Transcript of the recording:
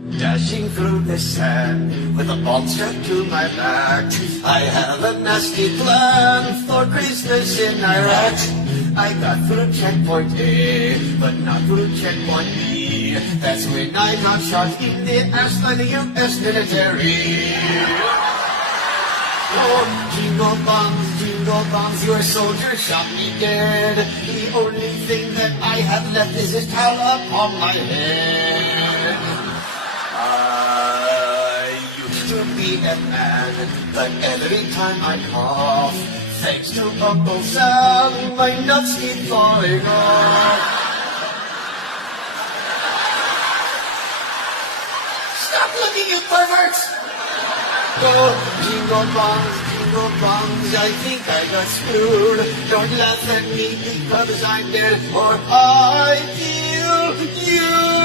Dashing through the sand with a ball strapped to my back. I have a nasty plan for Christmas in Iraq. I got through checkpoint A, but not through checkpoint B. That's when I got shot in the ass by the U.S. military. Oh, jingle bombs, your soldier shot me dead. The only thing that I have left is this towel upon my head. I used to be a man, but every time I cough, thanks to Uncle Sam, my nuts keep falling off. Stop looking, you perverts! Oh, jingle bongs, I think I got screwed. Don't laugh at me because I'm dead, or I kill you.